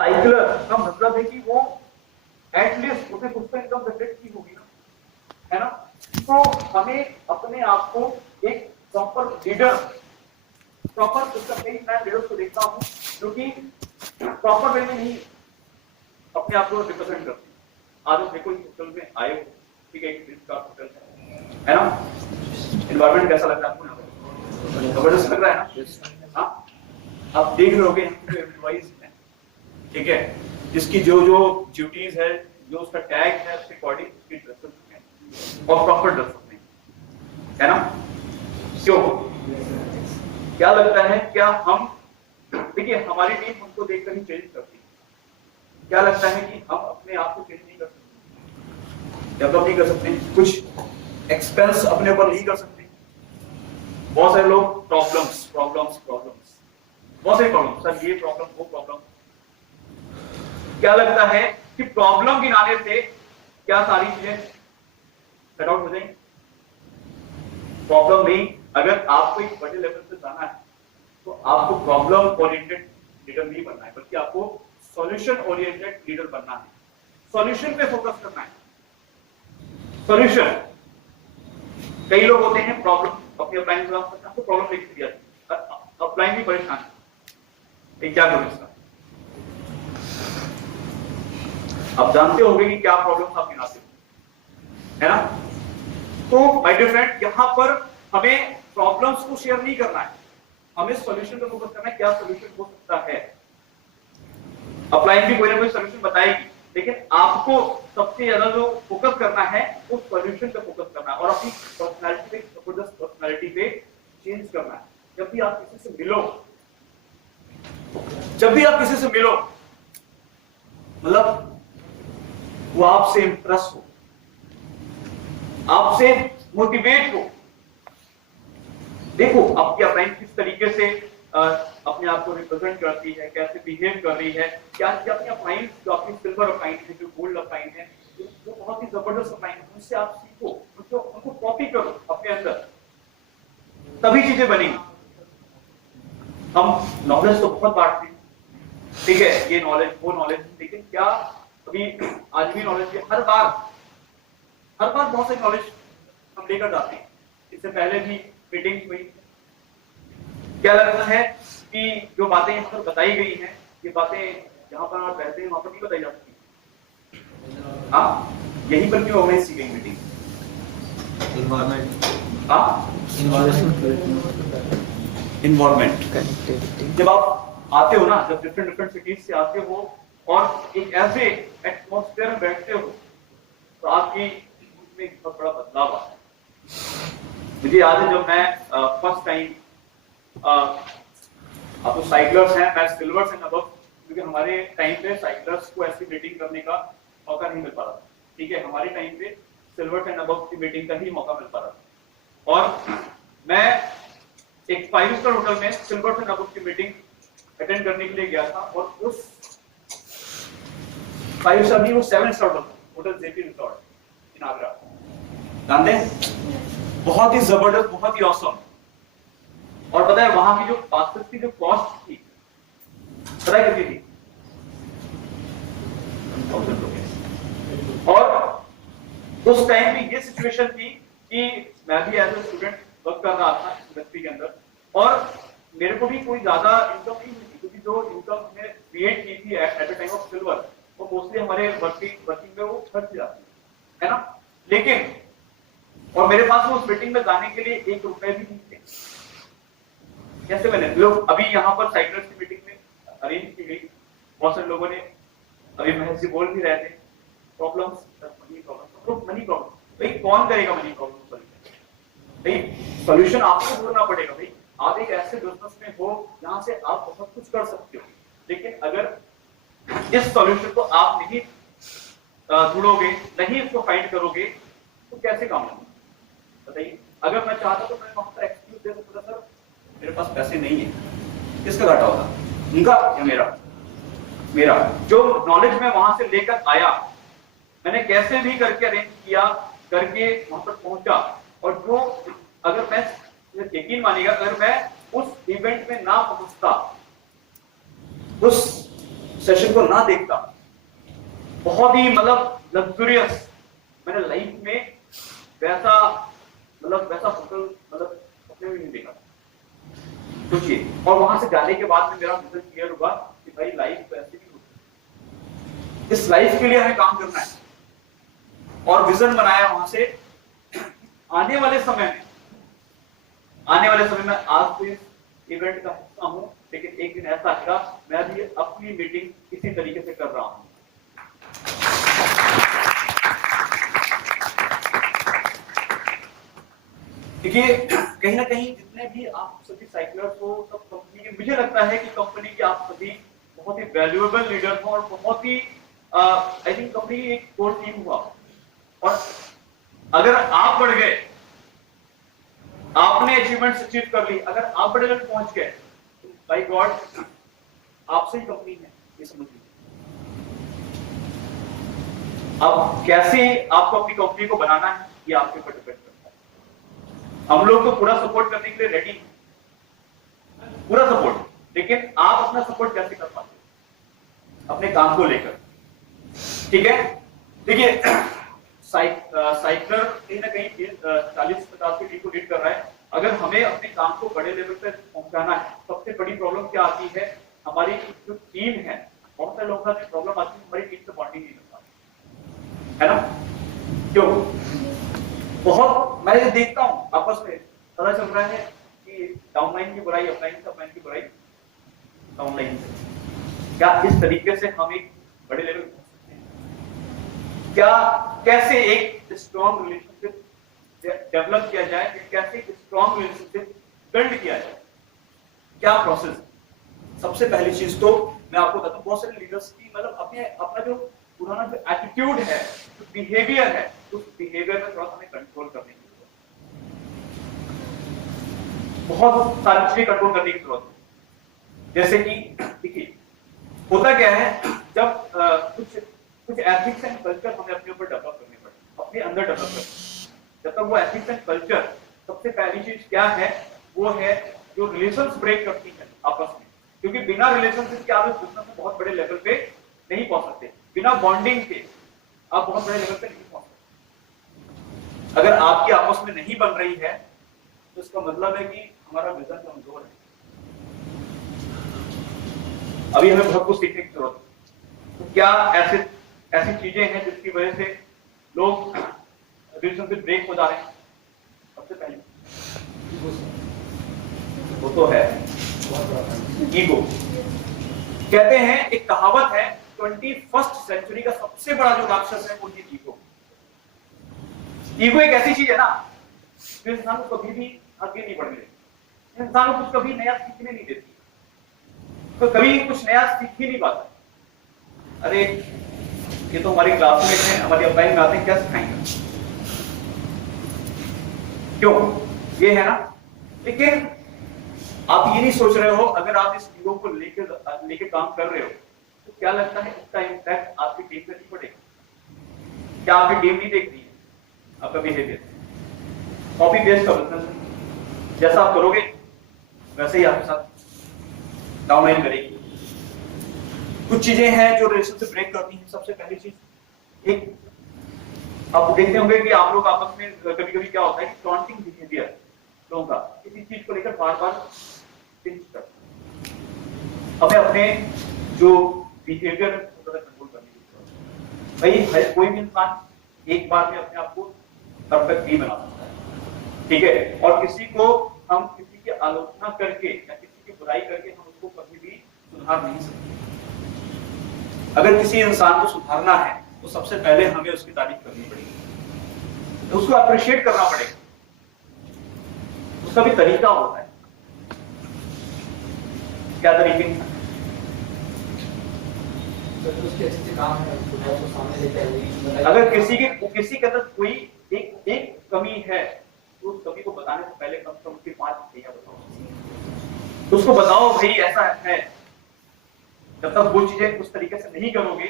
साइकिलर का मतलब है कि वो एटलीस्ट उसने कुछ तो इनकम जनरेट की होगी ना, है ना। तो हमें अपने आप को एक प्रॉपर लीडर, प्रॉपर सिस्टम में मैं लीडर्स को देखता हूँ जो कि प्रॉपर वे में नहीं अपने आप को रिप्रेजेंट करते हैं। आज हम देखो होटल में आए हो, ठीक है, एक का होटल है ना, एनवायरमेंट कैसा लग रहा है आपको यहाँ पे? जबरदस्त लग रहा है ना। हाँ, आप देख रहे होगे जो एम्प्लॉइज हैं, ठीक है, जिसकी जो जो ड्यूटीज है, जो उसका टैग है, उसके अकॉर्डिंग उसकी ड्रेसेस हैं और प्रॉपर ड्रेस होते हैं, है ना। क्यों, क्या लगता है, क्या हम, देखिए हमारी टीम हमको देखकर ही चेंज करती है, क्या लगता है कि हम अपने आप को चेंज नहीं कर सकते, डेवलप नहीं कर सकते, कुछ एक्सपेंस अपने ऊपर नहीं कर सकते? बहुत सारे लोग प्रॉब्लम्स प्रॉब्लम्स प्रॉब्लम्स, बहुत सारी प्रॉब्लम, सर ये प्रॉब्लम वो प्रॉब्लम। क्या लगता है कि प्रॉब्लम गिनाने से क्या सारी चीजें सेट आउट हो जाएंगी? प्रॉब्लम नहीं, अगर आपको एक बड़े लेवल पे जाना है तो आपको प्रॉब्लम ओरिएंटेड लीडर नहीं बनना है, बल्कि आपको सॉल्यूशन ओरिएंटेड लीडर बनना है। सॉल्यूशन पे फोकस करना है। सॉल्यूशन, कई लोग होते हैं प्रॉब्लम अपनी अपलाइन में आपको प्रॉब्लम लिख दिया, अपलाइन भी परेशान है, क्या करूं इसका? आप जानते होंगे कि क्या प्रॉब्लम आप गिनाते हो, है ना। तो माय डियर फ्रेंड, यहां पर हमें प्रॉब्लम्स को शेयर नहीं करना है, हमें सॉल्यूशन पे फोकस करना है, क्या सॉल्यूशन हो सकता है। अपलाइन भी कोई ना कोई सॉल्यूशन बताएगी, लेकिन आपको सबसे ज्यादा जो फोकस करना है उस सॉल्यूशन पे फोकस करना है और अपनी पर्सनालिटी पे, जबरदस्त पर्सनालिटी पे चेंज करना है। जब भी आप किसी से मिलो, जब भी आप किसी से मिलो, मतलब वो आपसे इंप्रेस हो, आपसे मोटिवेट हो। देखो आपकी अपलाइन किस तरीके से अपने आप को रिप्रेजेंट करती है, कैसे बिहेव कर रही है, क्या अपनी अपलाइन, जो आपकी सिल्वर अपलाइन है, जो गोल्ड अपलाइन है, जो बहुत ही जबरदस्त अपलाइन है, उनसे आप सीखो, उनको कॉपी करो अपने अंदर, तभी चीजें बनेंगी। हम नॉलेज तो बहुत बांटते हैं, ठीक है, ये नॉलेज वो नॉलेज, लेकिन क्या अभी आज भी नॉलेज है? हर बार बहुत सारी नॉलेज हम लेकर जाते हैं। इससे पहले भी मीटिंग हुई, क्या लगता है कि जो बातें यहाँ पर बताई गई हैं, ये बातें जहां पर आप रहते हैं वहां पर नहीं बताई जा सकती? हाँ, यहीं पर क्यों ऑर्गेनाइज की गई मीटिंग? इन्वायरमेंट, जब आप आते हो ना, जब डिफरेंट सिटीज से आते हो और एक ऐसे एटमॉस्फेयर में बैठते हो, तो आपकी में एक बहुत बड़ा बदलाव आता है। मुझे याद है जब मैं फर्स्ट टाइम, आप तो साइकिलर्स हैं, मैं सिल्वर्स एंड अबव, क्योंकि हमारे टाइम पे साइकिलर्स को ऐसी मीटिंग करने का मौका नहीं मिल पा रहा था, ठीक है, हमारे टाइम पे सिल्वर्स एंड अबव की मीटिंग का ही मौका मिल पा रहा था। और मैं एक 5 स्टार होटल में सिल्वर्स एंड अबव की मीटिंग अटेंड करने के लिए गया था, और उस 5 स्टार नहीं, वो 7 स्टार होटल जेपी रिसोर्ट इन आगरा, जानते हैं, बहुत ही जबरदस्त, बहुत ही ऑसम। और पता है वहां की जो पार्सल की जो कॉस्ट थी, पता है कितनी थी? और उस टाइम पे ये सिचुएशन थी कि मैं भी एज ए स्टूडेंट वर्क कर रहा था इंडस्ट्री के अंदर, और मेरे को भी कोई ज्यादा इनकम नहीं मिली, क्योंकि जो इनकम हमने क्रिएट की थी at the time of silver, वो मोस्टली हमारे वर्किंग में वो खर्च जाती है ना। लेकिन और मेरे पास वो उस मीटिंग में जाने के लिए 1 रुपए भी नहीं थे। कैसे बने लोग? अभी यहाँ पर साइकिलर्स की मीटिंग में अरेंज की गई, बहुत सारे लोगों ने, अभी महेश जी बोल भी रहे थे, प्रॉब्लम्स, मनी प्रॉब्लम, भाई कौन करेगा मनी प्रॉब्लम सॉल्यूशन? भाई सॉल्यूशन आपको ढूंढना पड़ेगा। भाई आप एक ऐसे बिजनेस में हो जहां से आप बहुत कुछ कर सकते हो, लेकिन अगर इस सॉल्यूशन को आप नहीं ढूंढोगे, नहीं इसको फाइंड करोगे, तो कैसे काम होगा बताइए? अगर मैं चाहता तो मैं वहां पर एक्सक्यूज दे सकता, सर मेरे पास पैसे नहीं है। किसका घाटा होगा, उनका या मेरा? जो नॉलेज मैं वहां से लेकर आया, मैंने कैसे भी करके अरेंज किया, करके वहां पर पहुंचा, और जो, अगर मैं, यकीन मानिएगा, अगर मैं उस इवेंट में ना पहुंचता, उस सेशन को ना देखता, बहुत ही मतलब लग्जरियस, मैंने लाइफ में वैसा होटल मतलब अपने में नहीं देखा। सोचिए, और वहां से जाने के बाद में मेरा विजन क्लियर हुआ कि भाई लाइफ तो ऐसे भी होती है, इस लाइफ के लिए हमें काम करना है। और विजन बनाया वहां से, आने वाले समय में आज तो इस इवेंट का हिस्सा हूं, लेकिन एक दिन ऐसा आएगा मैं भी अपनी मीटिंग इसी तरीके से कर रहा हूं। देखिए, कहीं ना कहीं जितने भी आप सभी साइक्लर्स हो, सब कंपनी के, मुझे लगता है कि कंपनी के आप सभी बहुत ही वैल्यूएबल लीडर हो और बहुत ही आई थिंक कंपनी एक कोर टीम हुआ। और अगर आप बढ़ गए, आपने अचीवमेंट्स अचीव कर ली, अगर आप बड़े लेवल पहुंच गए, तो बाय गॉड आपसे ही कंपनी है, ये समझ लीजिए। अब कैसे आपको अपनी कंपनी को बनाना है, ये आपके ऊपर डिपेंड करता है। हम लोग तो पूरा सपोर्ट करने के लिए रेडी हैं, पूरा सपोर्ट, लेकिन आप अपना सपोर्ट कैसे कर पाते हैं अपने काम को लेकर, ठीक है? देखिए, साइक्लर कहीं ना कहीं 40-50 की टीम को लीड कर रहा है। अगर हमें अपने काम को बड़े लेवल पर पहुंचाना है, सबसे बड़ी प्रॉब्लम क्या आती है, हमारी जो टीम है, बहुत सारे लोगों का प्रॉब्लम आती है हमारी टीम से बॉन्डिंग नहीं करता, है ना? क्यों? बहुत मैं ये देखता हूं, आपस में पता चल रहा है कि डाउनलाइन की बुराई अपलाइन से, अपलाइन की बुराई डाउनलाइन से। क्या इस तरीके से हम एक बड़े लेवल पहुंच सकते हैं? क्या कैसे एक स्ट्रॉन्ग रिलेशनशिप डेवलप किया जाए, कैसे एक स्ट्रॉन्ग रिलेशनशिप बिल्ड किया जाए, क्या प्रोसेस? सबसे पहली चीज तो मैं आपको बताता हूं, बहुत सारे लीडर्स की मतलब अपना जो पुराना जो एटीट्यूड है, जो बिहेवियर है, उस बिहेवियर में थोड़ा हमें कंट्रोल करने की जरूरत है। बहुत सारी चीजें कंट्रोल करने की जरूरत है। जैसे कि देखिए, होता क्या है, जब कुछ एथिक्स एंड कल्चर हमें अपने ऊपर डेवलप करने पड़े, अपने अंदर डेवलप करने। जब तक वो एथिक्स एंड कल्चर, सबसे पहली चीज क्या है, वो है जो रिलेशंस ब्रेक करती है आपस में, क्योंकि बिना रिलेशनशिप के आप इस बिजनेस में बहुत बड़े लेवल पे नहीं पहुंच सकते। बिना बॉन्डिंग के आप बहुत बड़े लेवल पे नहीं पहुंच सकते। अगर आपकी आपस में नहीं बन रही है, तो इसका मतलब है कि हमारा विजन कमजोर है। अभी हमें बहुत कुछ सीखने की जरूरत है। तो क्या ऐसी चीजें हैं जिसकी वजह से लोग रिलेशनशिप ब्रेक हो जा रहे हैं? सबसे पहले वो तो है ईगो। कहते हैं, एक कहावत है, 21st सेंचुरी का सबसे बड़ा जो राक्षस है वो ये ईगो। ईगो एक ऐसी चीज है ना, जो इंसान को कभी भी आगे नहीं बढ़ने देती, इंसान को कुछ कभी नया सीखने नहीं देती, तो कभी कुछ नया सीख ही नहीं पाता। अरे ये तो हमारी क्लासमेट है, हमारी अपलाइन में आते हैं, क्या सिखाएंगे? क्यों? ये है ना। लेकिन आप ये नहीं सोच रहे हो, अगर आप इस ईगो को लेके काम कर रहे हो, तो क्या लगता है इसका इंपैक्ट आपकी टीम पे नहीं पड़ेगा? क्या आपकी टीम नहीं देख रही है आपका बिहेवियर? कॉपी पेस्ट का बिजनेस है, जैसा आप करोगे वैसे ही आपके साथ डाउनलाइन करेगी। कुछ चीजें हैं जो रिलेशनशिप ब्रेक करती हैं। सबसे पहली चीज, एक आप देखते होंगे कि आप लोग आपस में कभी-कभी क्या होता है कि टॉन्टिंग बिहेवियर लोगों का, किसी चीज को लेकर बार-बार पिंच करते हैं। हमें अपने जो बिहेवियर है उसको कंट्रोल करने की जरूरत है। भाई कोई भी इंसान एक बार में अपने आप को परफेक्ट नहीं बना सकता है, ठीक है? और किसी को हम किसी की आलोचना करके या किसी की बुराई करके हम उसको कभी भी सुधार नहीं सकते। अगर किसी इंसान को सुधारना है तो सबसे पहले हमें उसकी तारीफ करनी पड़ेगी, तो उसको अप्रिशिएट करना पड़ेगा। उसका भी तरीका होता है। क्या तरीके हैं? अगर किसी के अंदर कोई एक कमी है, तो उस कमी को बताने से पहले कम से कम उसकी 5 चीजें बताओ। उसको बताओ भाई ऐसा है। जब तक वो चीजें उस तरीके से नहीं करोगे,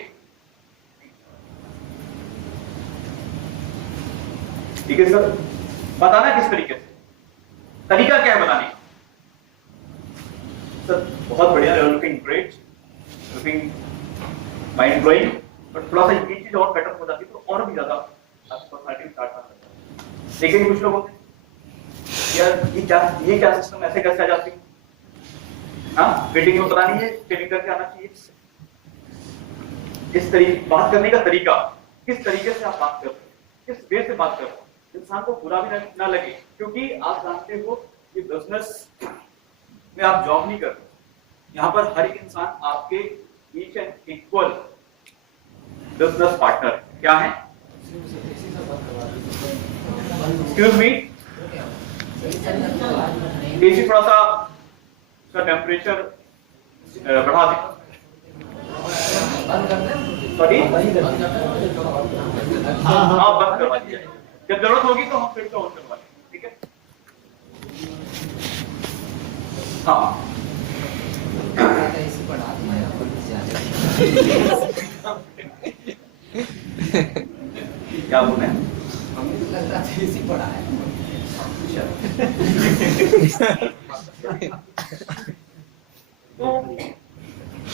ठीक है सर? बताना किस तरीके से, तरीका क्या है बताने का? सर बहुत बढ़िया, looking great, looking mind blowing, but थोड़ा सा ये चीज और बेटर हो जाती तो और भी ज्यादा आपकी पर्सनालिटी स्टार्ट करना लगता है। लेकिन कुछ लोग होते हैं यार ये क्या सिस्टम ऐसे कैसे आ जाती है, हाँ मीटिंग में पता नहीं है ट्रेनिंग करके आना चाहिए। इस तरीके बात करने का तरीका, किस तरीके से आप बात कर रहे हो, किस वे से बात कर रहे हो, इंसान को बुरा भी ना लगे, क्योंकि आप जानते हो कि बिजनेस में आप जॉब नहीं कर रहे, यहाँ पर हर एक इंसान आपके each and equal business partner क्या है। एक्सक्यूज मी, एसी थोड़ा सा उसका टेम्परेचर बढ़ा दें। सॉरी हाँ बंद करवा दिया, जब जरूरत होगी तो हम फिर से ऑन करवा देंगे, ठीक है। हाँ क्या बोल रहे हैं, पढ़ा है तो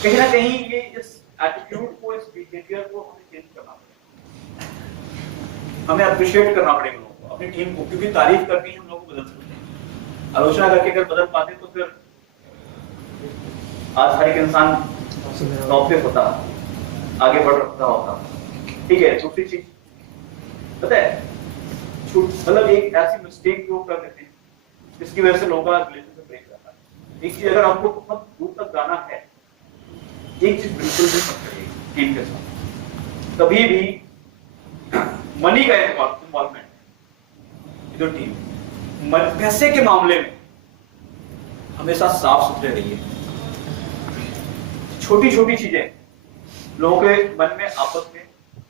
कहीं ना कहीं ये इस एटीट्यूड को, इस बिहेवियर को हमें चेंज करना पड़ेगा, हमें अप्रिशिएट करना पड़ेगा लोगों को, अपनी टीम को, क्योंकि तारीफ करके हम लोग को बदल सकते हैं, आलोचना करके अगर बदल पाते तो फिर आज हर एक इंसान टॉप पे होता, आगे बढ़ रहा होता, ठीक है। दूसरी चीज पता है, मतलब एक ऐसी मिस्टेक जो कर देते हैं जिसकी वजह से लोगों का रिलेशनशिप ब्रेक जाता है। एक चीज अगर आपको बहुत दूर तक जाना है, एक चीज बिल्कुल भी मत करिए टीम के साथ, कभी भी मनी का इन्वॉल्वमेंट, जो टीम पैसे के मामले में हमेशा साफ सुथरे रहिए। छोटी छोटी चीजें लोगों के मन में आपस में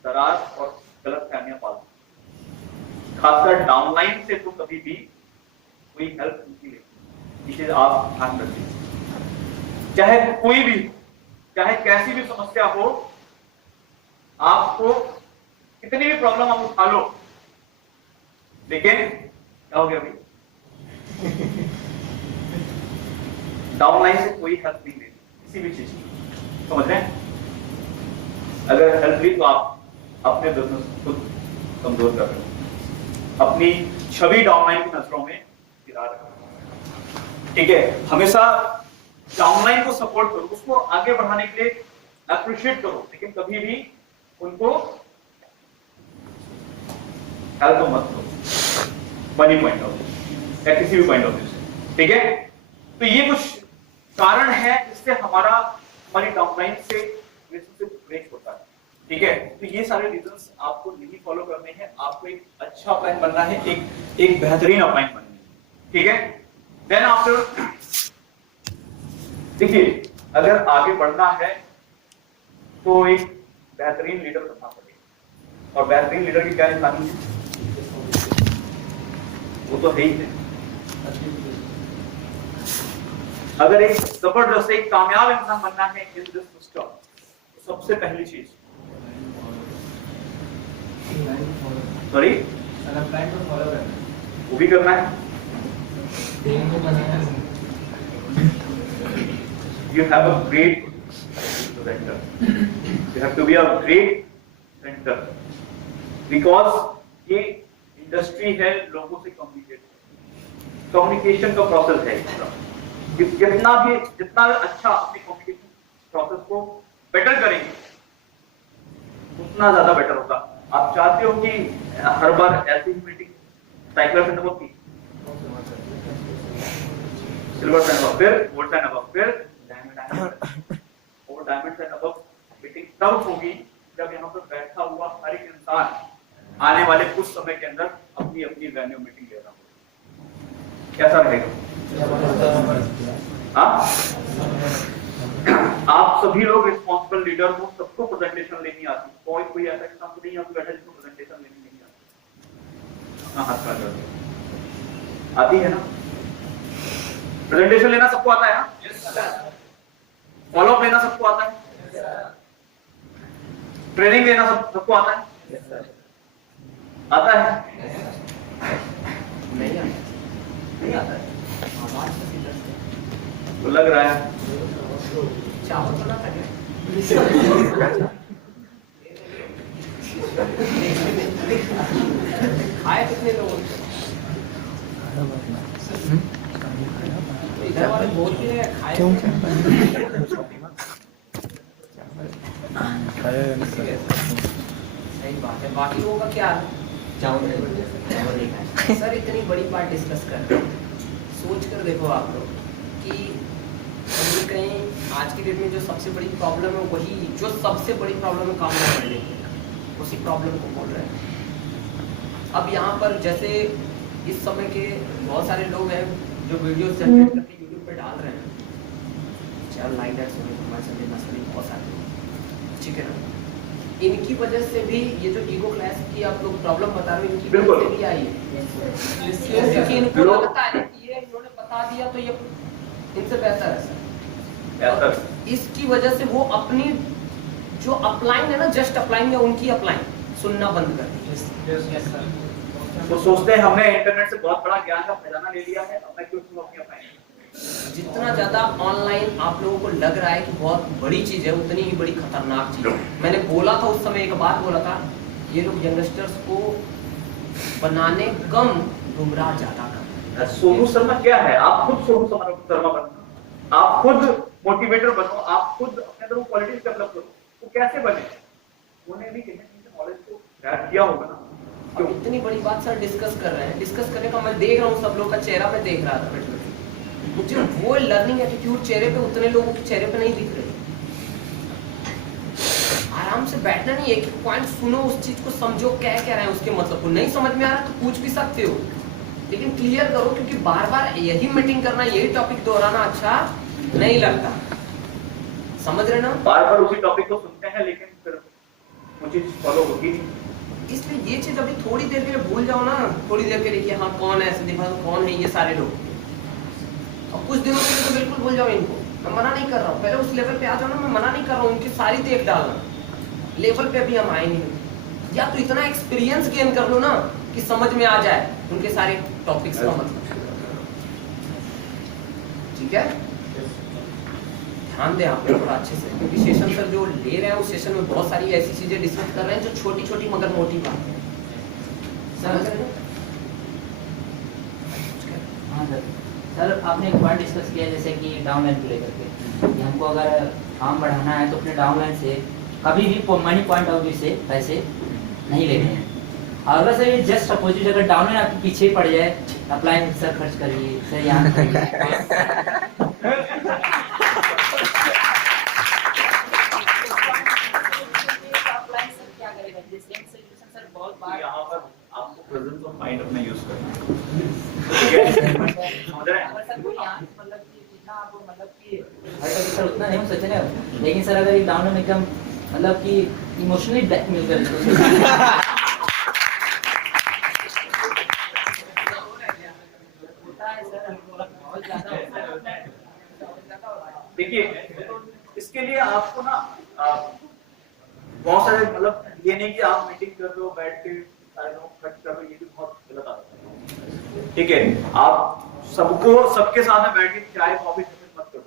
दरार और गलत फहमियां पालती, खासकर डाउनलाइन से तो कभी भी कोई हेल्प नहीं लेती, इसे आप ध्यान रखिए। चाहे कोई भी, चाहे कैसी भी समस्या हो, आपको कितनी भी प्रॉब्लम आप उठा लो, लेकिन क्या हो गया अभी डाउनलाइन से कोई हेल्प नहीं लेती किसी भी चीज की, समझ रहे हैं। अगर हेल्प ली तो आप अपने बिजनेस खुद कमजोर कर रहे हो, अपनी छवि डाउनलाइन की नजरों में गिरा रहे हो, ठीक है। हमेशा डाउनलाइन को सपोर्ट करो, उसको आगे बढ़ाने के लिए अप्रिशिएट करो, लेकिन कभी भी उनको हेल्प मत करो मनी पॉइंट ऑफ व्यू या किसी भी पॉइंट ऑफ व्यू से, ठीक है। तो ये कुछ कारण है जिससे हमारी डाउनलाइन से रिलेशनशिप ब्रेक होता है, ठीक है। तो ये सारे रीजंस आपको नहीं फॉलो करने हैं, आपको एक अच्छा अपलाइन बनना है, एक बेहतरीन अपलाइन बनना है, ठीक है। देन आफ्टर देखिए, अगर आगे बढ़ना है तो एक बेहतरीन लीडर बनना पड़ेगा, और बेहतरीन लीडर की क्या निशानी है, वो तो है ही है। अगर एक जबरदस्त एक कामयाब इंसान बनना है इन दिस सिस्टम, तो सबसे पहली चीज, सॉरी प्लान को फॉलो करना है, वो भी करना है। You have a great presenter. You have to be a great presenter, because ये इंडस्ट्री है लोगों से कम्युनिकेशन का प्रोसेस है इसका। जितना अच्छा अपने कम्युनिकेशन प्रोसेस को बेटर करेंगे उतना ज्यादा बेटर होगा। आप चाहते हो कि हर बार ऐसी मीटिंग साइकिल से नंबर की सिल्वर से नंबर, फिर गोल्ड से नंबर, फिर और डायमंड से नंबर मीटिंग तब होगी जब यहाँ पर बैठा हुआ हर एक इंसान आने वाले कुछ समय के अंदर अपनी अपनी वेन्यू मीटिंग ले रहा होगा। कैसा रहेगा? आप सभी लोग रिस्पॉन्सिबल लीडर हो, सबको प्रेजेंटेशन लेनी आती है, कोई ऐसा इंसान तो नहीं है बैठा जिसको प्रेजेंटेशन लेनी नहीं आती। हाँ, हाथ खड़ा कर आती है ना? प्रेजेंटेशन लेना सबको आता है ना? फॉलो अप लेना सबको आता है? ट्रेनिंग देना सबको आता है? आता है? नहीं आता है। तो लग रहा है सही बात है। बाकी लोगों का क्या सर इतनी बड़ी बात डिस्कस कर रहे हैं, सोच कर देखो आप लोग कि कहीं कहीं आज की डेट में जो सबसे बड़ी प्रॉब्लम है वही जो सबसे बड़ी प्रॉब्लम है काम करने की, उसी प्रॉब्लम को बोल रहे हैं। अब यहाँ पर जैसे इस समय के बहुत सारे लोग हैं जो वीडियो जनरेट करके यूट्यूब पे डाल रहे हैं, चाहे लाइटर्स हो, बहुत सारे लोग, ठीक है ना, इनकी वजह से भी ये जो ईगो क्लैश की आप लोग प्रॉब्लम बता रहे हो, इनकी वजह से भी आई है। क्योंकि इनको लगता है कि ये इन्होंने बता दिया तो ये इनसे बेहतर है सर। इसकी वजह से वो अपनी जो अपलाइन है ना, जस्ट अपलाइन या उनकी अपलाइन सुनना बंद कर दी। वो सोचते हैं हमने इंटरनेट से बहुत बड़ा ज्ञान का खजाना ले लिया है, अब मैं क्यों सुनूं अपनी अपलाइन। जितना ज्यादा ऑनलाइन आप लोगों को लग रहा है कि बहुत बड़ी चीज है, उतनी ही बड़ी खतरनाक चीज है। मैंने बोला था उस समय, एक बात बोला था, ये लोग यंगस्टर्स को बनाने कम गुमराह ज्यादा कर। सोनू शर्मा क्या है? आप खुद सोनू शर्मा बनो, आप खुद मोटिवेटर बनो, आप खुद अपने अंदर वो क्वालिटीज डेवलप करो। वो कैसे बने? उन्होंने भी कहीं नॉलेज को ग्रैब किया होगा ना। अब इतनी बड़ी बात सर डिस्कस कर रहे हैं, डिस्कस करने का मैं देख रहा हूँ सब लोग का चेहरा पे देख रहा था बैठे बैठे, मुझे वो लर्निंग एटीट्यूड चेहरे पे उतने लोगों के चेहरे पे नहीं दिख रही। आराम से बैठना नहीं, एक एक पॉइंट सुनो, उस चीज को समझो, क्या कह रहे हैं उसके मतलब को। नहीं समझ में आ रहा तो पूछ भी सकते हो, लेकिन क्लियर करो, क्योंकि बार बार यही मीटिंग करना, यही टॉपिक दोहराना अच्छा नहीं लगता। समझ रहे ना? बार बार उसी टॉपिक को सुनते हैं लेकिन फिर वो चीज फॉलो होती नहीं। इसलिए ये चीज अभी थोड़ी देर के लिए भूल जाओ ना, थोड़ी देर के लिए कि हाँ कौन है, ऐसे दिखा तो कौन है ये सारे लोग, और कुछ दिनों के लिए तो बिल्कुल भूल जाओ इनको। मैं मना नहीं कर रहा हूँ, पहले उस लेवल पे आ जाओ ना, मैं मना नहीं कर रहा हूँ, उनकी सारी देख डालना, लेवल पे भी हम आए नहीं, या तो इतना एक्सपीरियंस गेन कर लो ना कि समझ में आ जाए उनके सारे टॉपिक्स का मतलब। ठीक है, ध्यान दें आप लोग अच्छे से, क्योंकि सेशन सर जो ले रहे हैं उस सेशन में बहुत सारी ऐसी चीजें डिस्कस कर रहे हैं जो छोटी छोटी मगर मोटी बात है। समझ रहे हैं? हाँ सर, आपने एक पॉइंट डिस्कस किया जैसे कि डाउनलाइन को लेकर के, कि हमको अगर काम बढ़ाना है तो अपने डाउनलाइन से कभी भी मनी पॉइंट ऑफ व्यू से पैसे नहीं लेने हैं। और अगर सर ये जस्ट अपोजिट, अगर डाउनलाइन आपके पीछे ही पड़ जाए, अपलाइन सर खर्च करिए सर, यहाँ यहाँ पर आपको प्रेजेंस ऑफ माइंड अपना यूज करना है। ठीक है, समझ रहे हैं? सर उतना नहीं हो सके ना, लेकिन सर अगर डाउनलोड एकदम मतलब कि इमोशनली ब्लैकमेल कर देखिए, इसके लिए आपको ना बहुत सारे मतलब ये नहीं कि आप मीटिंग कर रहे हो बैठ के सारे लोग खर्च कर रहे हो, ये भी बहुत गलत आदत है। ठीक है, आप सबको सबके साथ में बैठ के चाय कॉफी मत करो।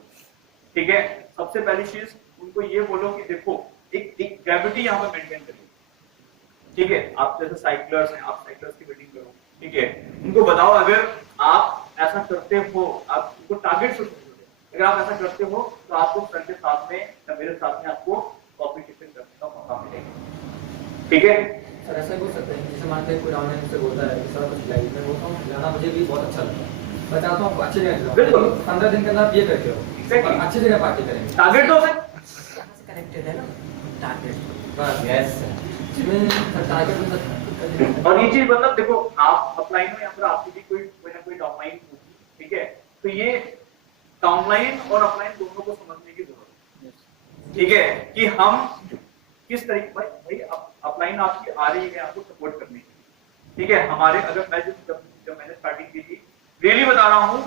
ठीक है, सबसे पहली चीज उनको ये बोलो कि देखो एक ग्रेविटी यहाँ पे मेंटेन करिए। ठीक है, आप जैसे साइक्लर्स हैं, आप साइक्लर्स की मीटिंग करो। ठीक है, उनको बताओ अगर आप ऐसा करते हो, आप उनको टारगेट से समझो, अगर आप ऐसा करते हो तो आपको सर के साथ में या मेरे साथ में आपको कॉपी टिफिन करने का मौका मिलेगा। ठीक है सर, ऐसा बोल सकते हैं जैसे मानते हैं कोई ऑनलाइन से बोलता है कि सर कुछ खिलाई, मैं बोलता हूँ खिलाना मुझे भी बहुत अच्छा लगता है, मैं चाहता हूँ आपको अच्छी जगह खिलाऊं, बिल्कुल 15 दिन के अंदर आप ये करके हो, Exactly. अच्छी जगह पार्टी करेंगे। टारगेट दो सर। कनेक्टेड है ना टारगेट। यस सर, टारगेट में सर। और ये चीज मतलब देखो, आप अपलाइन में या फिर आपकी भी कोई ना कोई डाउनलाइन होगी। ठीक है, तो ये डाउनलाइन और अपलाइन दोनों को समझने की जरूरत है। ठीक है, कि हम किस तरीके भाई अपलाइन आपकी आ रही है आपको सपोर्ट करने की। ठीक है, हमारे अगर मैं जब मैंने स्टार्टिंग की थी, रियली बता रहा हूँ,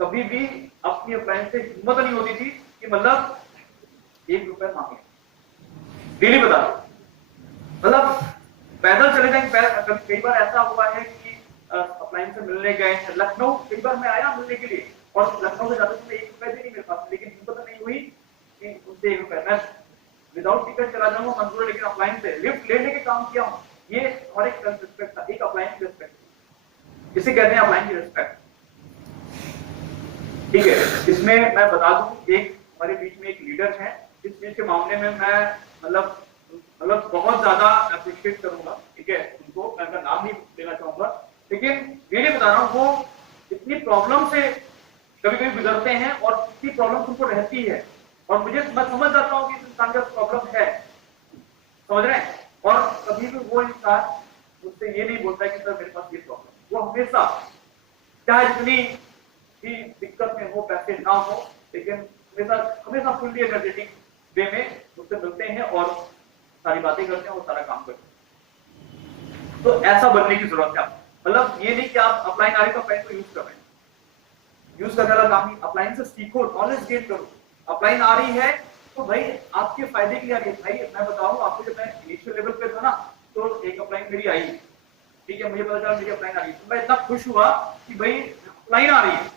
कभी भी अपनी अपलाइन से हिम्मत नहीं होती थी कि मतलब ₹1 मांगे। रियली बता रहा हूँ, मतलब पैदल चले जाएंगे। कई बार ऐसा हुआ है कि अपलाइन से मिलने गए लखनऊ, कई बार मैं आया मिलने के लिए और लखनऊ से जाते थे ₹1 भी नहीं मेरे पास, लेकिन हिम्मत नहीं हुई कि उनसे ₹1 मैं विदाउट टिकट चला जाऊंगा मंजूर है, लेकिन अपलाइन से लिफ्ट लेने के काम किया हूँ। ये हमारे सेल्फ रिस्पेक्ट था, एक अपलाइन की रिस्पेक्ट, इसे कहते हैं अपलाइन की रिस्पेक्ट। ठीक है, इसमें मैं बता दूं, एक हमारे बीच में एक लीडर है, इस चीज के मामले में मैं मतलब बहुत ज्यादा अप्रिशिएट करूंगा, ठीक है, उनको, मैं उनका नाम नहीं लेना चाहूंगा, लेकिन ये नहीं बता रहा हूँ वो इतनी प्रॉब्लम से कभी कभी गुजरते हैं और इतनी प्रॉब्लम उनको रहती है, और मैं समझ जाता हूँ कि इस इंसान का प्रॉब्लम है, समझ रहे हैं, और कभी भी वो इंसान मुझसे ये नहीं बोलता है कि सर मेरे पास ये प्रॉब्लम, वो हमेशा चाहे जितनी भी दिक्कत में हो, पैसे ना हो, लेकिन हमेशा फुल्ली एनर्जेटिक वे में मुझसे मिलते हैं और सारी बातें करते हैं और सारा काम करते हैं। तो ऐसा बनने की जरूरत है, मतलब ये नहीं कि आप अपलाइन आरई का पेन को यूज कर रहे हैं, यूज करने वाला काम ही, अपलाइन से सीखो, नॉलेज गेन करो। अपलाइन आ रही है तो भाई आपके फायदे के लिए आ रही है। भाई मैं बताऊं आपको, जब मैं इनिशियल लेवल पे था ना, तो एक अपलाइन मेरी आई, ठीक है, मुझे पता चला मेरी अपलाइन आ रही है, तो मैं इतना खुश हुआ कि भाई अपलाइन आ रही है,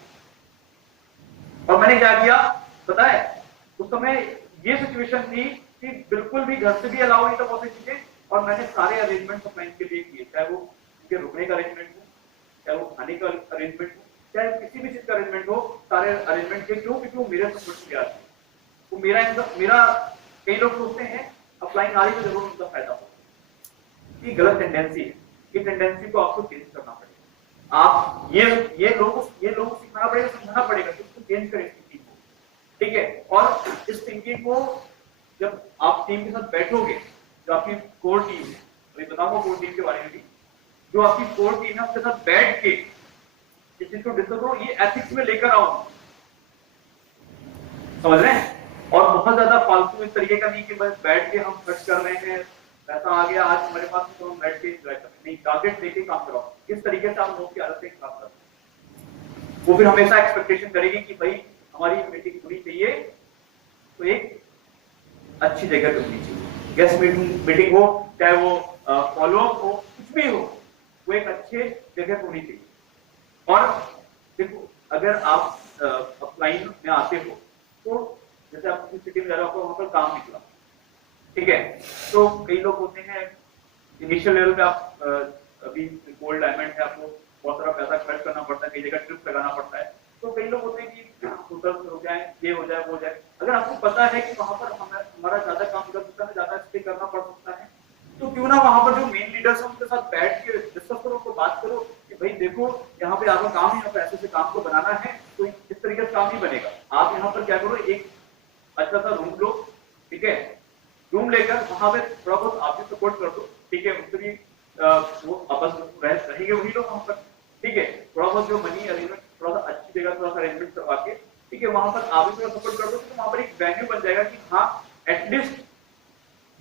और मैंने क्या किया पता है, उस समय ये सिचुएशन थी कि बिल्कुल भी घर से भी अलाउ नहीं था बहुत सी चीजें, और मैंने सारे अरेंजमेंट अपलाइन के लिए किए, चाहे वो उनके रुकने का अरेंजमेंट हो, चाहे वो खाने का अरेंजमेंट हो, चाहे किसी भी चीज का अरेंजमेंट हो, सारे अरेंजमेंट के, क्यों, क्योंकि वो मेरे सपोर्ट से गया, वो मेरा कई लोग सोचते हैं अपलाइन आ रही तो जरूर उनका फायदा हो, ये गलत टेंडेंसी है, ये टेंडेंसी को आपको चेंज करना पड़ेगा। आप ये लोगों को सिखाना पड़ेगा, समझाना पड़ेगा कि उसको चेंज करें थिंकिंग को, ठीक है, और इस थिंकिंग को जब आप टीम के साथ बैठोगे, जो आपकी कोर टीम है, मैं बताऊंगा कोर टीम के बारे में भी, जो आपकी कोर टीम है उसके साथ बैठ के इस चीज को डिस्कस करो, ये एथिक्स में लेकर आओ, समझ रहे हैं, और बहुत ज्यादा फालतू इस तरीके का नहीं कि बस बैठ के हम खर्च कर रहे हैं, पैसा आ गया आज हमारे पास तो हम बैठ के एंजॉय कर रहे हैं, नहीं, टारगेट लेके काम कराओ। इस तरीके से आप लोगों की आदतें खराब कर, वो फिर हमेशा एक्सपेक्टेशन करेगी कि भाई हमारी मीटिंग होनी चाहिए तो एक अच्छी जगह पे होनी चाहिए, गेस्ट मीटिंग हो, चाहे वो फॉलो अप हो, कुछ भी हो, वो एक अच्छे जगह पे होनी चाहिए। और देखो अगर आप अपलाइन में आते हो, तो जैसे आप किसी सिटी में जा रहे हो, वहां पर काम निकला, ठीक है, तो कई लोग होते हैं इनिशियल लेवल पे आप अभी गोल्ड डायमंड है, आपको बहुत सारा पैसा खर्च करना पड़ता है, कई जगह ट्रिप लगाना पड़ता है, तो कई लोग होते हैं कि होटल हो जाए, ये हो जाए, वो हो जाए, अगर आपको पता है कि वहां पर हमारा ज्यादा काम कर सकता है, ज्यादा स्टे करना पड़ सकता है, तो क्यों ना वहां पर जो मेन लीडर्स हैं उनके साथ बैठ के डिस्कस करो, उनको बात करो कि भाई देखो यहाँ पे आपका काम है, यहाँ पे ऐसे से काम को बनाना है, तो इस तरीके से काम नहीं बनेगा, आप यहाँ पर क्या करो, एक अच्छा सा रूम लो, ठीक है, रूम लेकर वहां पे थोड़ा बहुत आप भी सपोर्ट कर दो, ठीक है, उससे भी वो आपस में रहेंगे वही लोग वहां पर, ठीक है, थोड़ा बहुत जो मनी अरेंजमेंट, थोड़ा सा अच्छी जगह थोड़ा सा अरेंजमेंट करवा के, ठीक है, वहां पर आप भी थोड़ा सपोर्ट कर दो, तो वहां पर एक वेन्यू बन जाएगा कि हाँ एटलीस्ट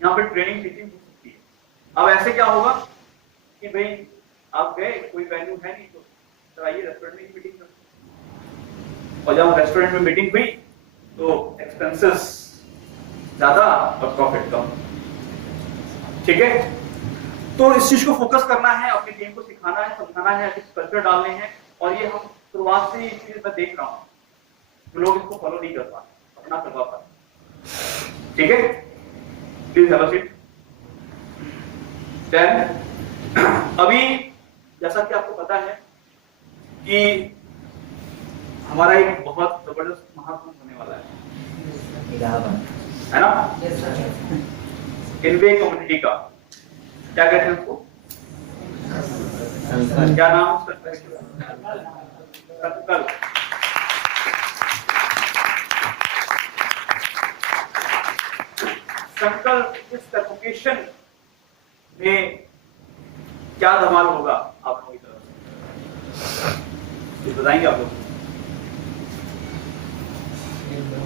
यहाँ पे ट्रेनिंग टीचिंग हो सकती है। अब ऐसे क्या होगा कि भाई आप गए, कोई वेन्यू है नहीं, तो आइए रेस्टोरेंट में मीटिंग करते, और जब रेस्टोरेंट में मीटिंग हुई तो एक्सपेंसेस ज्यादा और प्रॉफिट कम, ठीक है, तो इस चीज को फोकस करना है, अपनी टीम को सिखाना है, समझाना है, कल्चर डालने हैं, और ये हम शुरुआत से इस चीज में देख रहा हूँ, जो लोग इसको फॉलो नहीं कर पाते, अपना करवा पाते, ठीक है, please have a seat. Then अभी जैसा कि आपको पता है कि हमारा एक बहुत जबरदस्त महाकुंभ होने वाला है ना, इनवे कम्युनिटी का, क्या कहते हैं उसको, क्या नाम उसका, संकल्प। संकल्प इस कन्वोकेशन में क्या धमाल होगा आप लोगों की तरफ से, ये बताएंगे आप लोग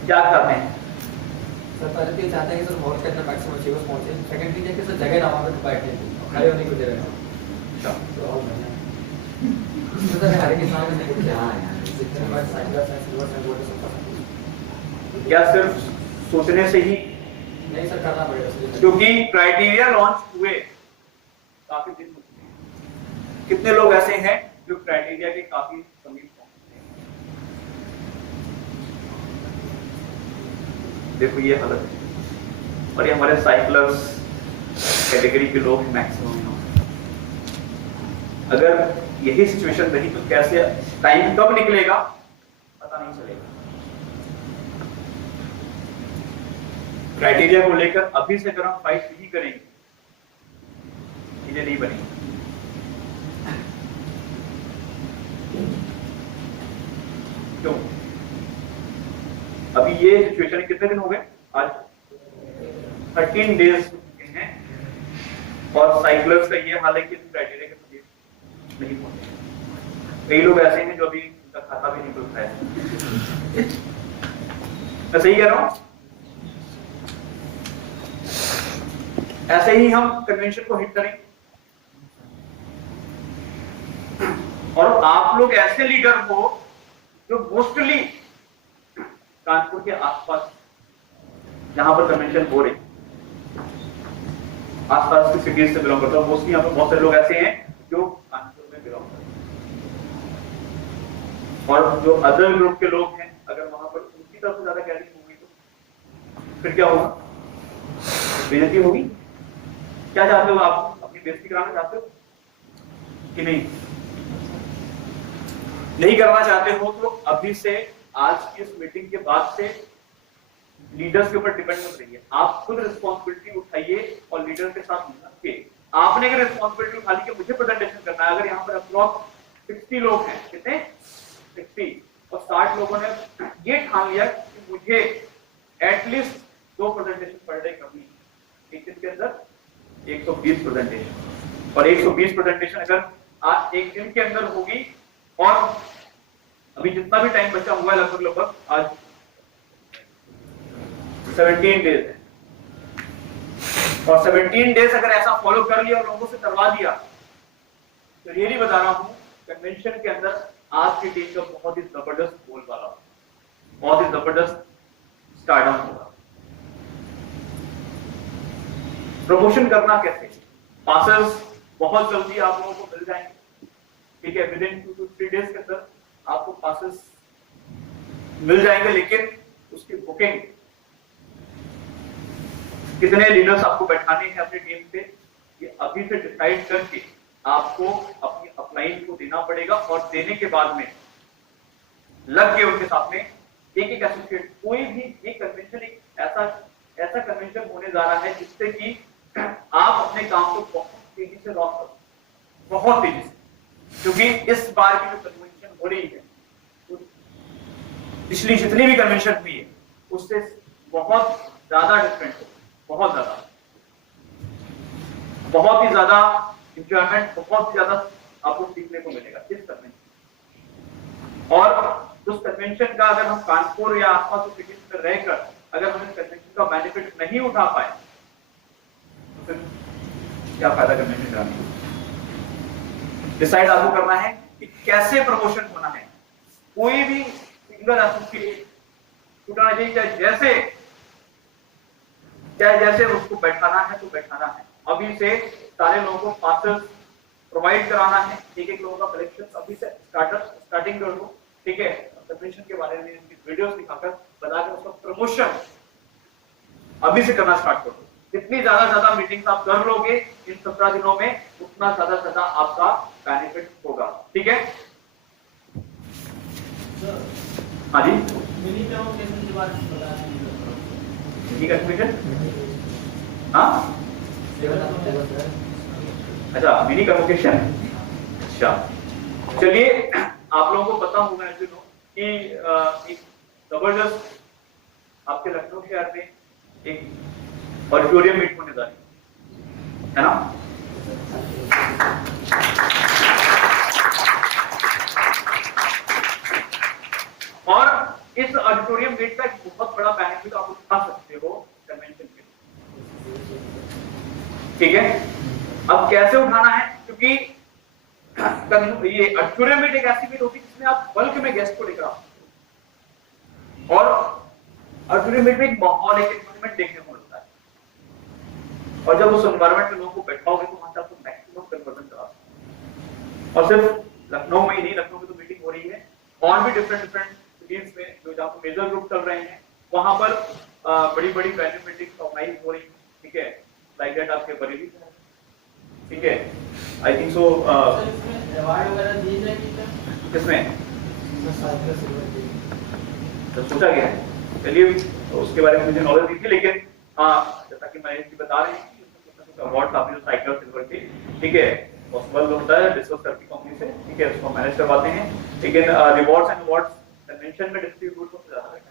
क्या करते हैं। सर पहले तो ये चाहते हैं कि सर बहुत कितना मैक्सिमम अचीवर्स पहुंचे, सेकंड चीज है कि सर जगह ना वहां पे बैठे, खड़े होने की जगह ना, तो और बढ़िया सर हर एक इंसान ने कुछ हां यार जितने बार cycle science silver science board सब क्या सिर्फ सोचने से ही नहीं सर, करना पड़ेगा सर, क्योंकि क्राइटेरिया लॉन्च हुए काफी दिन हो चुके हैं, कितने लोग ऐसे हैं जो क्राइटेरिया के काफी समीप पहुंचे हैं, देखो ये हालत है, और ये हमारे साइकिलर्स कैटेगरी के लोग मैक्सिमम, अगर यही सिचुएशन रही तो कैसे टाइम कब निकलेगा पता नहीं चलेगा। क्राइटेरिया को लेकर अभी से अगर हम फाइट नहीं करेंगे, चीजें नहीं बनेंगी। क्यों? अभी ये सिचुएशन कितने दिन हो गए? आज 13 डेज हैं और साइक्लर्स का ये हाल है कि क्राइटेरिया के लिए नहीं पहुंचे। कई लोग ऐसे हैं जो अभी उनका खाता भी नहीं खुलता है। मैं सही कह रहा हूं? ऐसे ही हम कन्वेंशन को हिट करेंगे और आप लोग ऐसे लीडर हो जो मोस्टली कानपुर के आसपास जहां पर कन्वेंशन हो रही आसपास की सिटीज से बिलोंग करता हूं, मोस्टली यहाँ पर बहुत सारे लोग ऐसे हैं जो कानपुर में बिलोंग करते हैं और जो अदर ग्रुप के लोग हैं, अगर वहां पर उनकी तरफ से ज्यादा गैदरिंग होगी तो फिर क्या होगा? बेइज्जती होगी। क्या चाहते हो आप? अपनी बेइज्जती कराना चाहते हो कि नहीं? नहीं करना चाहते हो तो अभी से, आज की इस मीटिंग के बाद से लीडर्स के ऊपर डिपेंड मत रहिए। आप खुद रिस्पॉन्सिबिलिटी उठाइए और लीडर के साथ मिलकर के आपने अगर रिस्पॉन्सिबिलिटी उठा ली कि मुझे प्रेजेंटेशन करना है, अगर यहाँ पर अप्रॉक्स 60 लोग हैं, कितने? 60 और 60 लोगों ने ये ठान लिया कि मुझे एटलीस्ट 2 प्रेजेंटेशन पर डे करनी है। एक दिन के अंदर 120 प्रेजेंटेशन और 120 प्रेजेंटेशन अगर आज एक दिन के अंदर होगी और अभी जितना भी टाइम बचा हुआ है लगभग आज 17 डेज है और 17 डेज अगर ऐसा फॉलो कर लिया और लोगों से करवा दिया तो रियली बता रहा हूं कन्वेंशन के अंदर आज की टीम का बहुत ही जबरदस्त बोलबाला होगा, बहुत ही जबरदस्त स्टार्टअप होगा। प्रमोशन करना कैसे? पासेस बहुत जल्दी आप लोगों को मिल जाएंगे, ठीक है, विद इन 2 to 3 डेज के अंदर आपको पासेस मिल जाएंगे, लेकिन उसकी बुकिंग कितने लीडर्स आपको बैठाने हैं अपनी टीम से ये अभी से डिसाइड करके आपको अपनी अपलाइन को देना पड़ेगा और देने के बाद में लग के उनके साथ में एक एक एसोसिएट, कोई भी एक कन्वेंशन एक ऐसा कन्वेंशन होने जा रहा है जिससे कि आप अपने काम को बहुत तेजी से लॉन्च करो, बहुत तेजी से, क्योंकि इस बार की जो कन्वेंशन हो रही है पिछली जितनी भी कन्वेंशन हुई है उससे बहुत ज्यादा डिफरेंट हो, बहुत ही ज्यादा एंजॉयमेंट, बहुत ही ज्यादा आपको सीखने को मिलेगा इस कन्वेंशन। और उस कन्वेंशन का अगर हम कानपुर या आसपास के सिटीज में रहकर अगर हम इस कन्वेंशन का बेनिफिट नहीं उठा पाए तो फिर क्या फायदा कन्वेंशन कराने? डिसाइड आपको करना है कि कैसे प्रमोशन होना है। कोई भी सिंगल एसोसिएट उठाना चाहिए, चाहे जैसे उसको बैठाना है तो बैठाना है। अभी से सारे लोगों को पासेस प्रोवाइड कराना है, एक लोगों का कलेक्शन अभी से स्टार्टिंग कर दो, ठीक है। कन्वेंशन के बारे में वीडियोस दिखाकर बताकर उसका प्रमोशन अभी से करना स्टार्ट कर दो। जितनी ज्यादा मीटिंग्स आप कर लोगे इन 17 दिनों में उतना ज्यादा आपका बेनिफिट होगा, ठीक है। हाँ जी, मिनी कन्वेंशन के बारे में बता दीजिए। हाँ अच्छा, मिनी कन्वोकेशन। अच्छा चलिए, आप लोगों को पता होगा कि एक जबरदस्त आपके लखनऊ शहर में एक ऑडिटोरियम मीट होने जा रही है ना। और इस ऑडिटोरियम मीट का एक बहुत बड़ा बेनिफिट आप उठा सकते हो कन्वेंशन के, ठीक है। अब कैसे उठाना है, क्योंकि ये ऑडिटोरियम मीट एक ऐसी मीट होती है जिसमें आप बल्क में गेस्ट को लेकर आओ और ऑडिटोरियम मीट में एक माहौल, एक एनवायरनमेंट देखने को मिलता है और जब उस एनवायरनमेंट में लोगों को बैठाओगे तो वहां से आपको मैक्सिमम कन्वर्जन करा सकते। और सिर्फ लखनऊ में ही नहीं, लखनऊ में तो मीटिंग हो रही है और भी डिफरेंट सिटीज में जो जहाँ पे मेजर ग्रुप चल रहे हैं वहां पर बड़ी वैल्यू मीटिंग ऑर्गेनाइज हो रही है, ठीक है। लाइक दैट आपके बरेली में, ठीक है। आई थिंक सो अवार्ड वगैरह दिए जाएंगे किसमें तो सोचा गया है। चलिए उसके बारे में मुझे नॉलेज नहीं थी, लेकिन हाँ जैसा कि महेश जी बता रहे हैं कि अवार्ड आपने जो साइकिल सिल्वर के, ठीक है, पॉसिबल होता है डिस्कस करके कंपनी से, ठीक है, उसको मैनेज करवाते हैं, लेकिन रिवॉर्ड्स एंड अवार्ड्स कन्वेंशन में डिस्ट्रीब्यूट हो जाता है।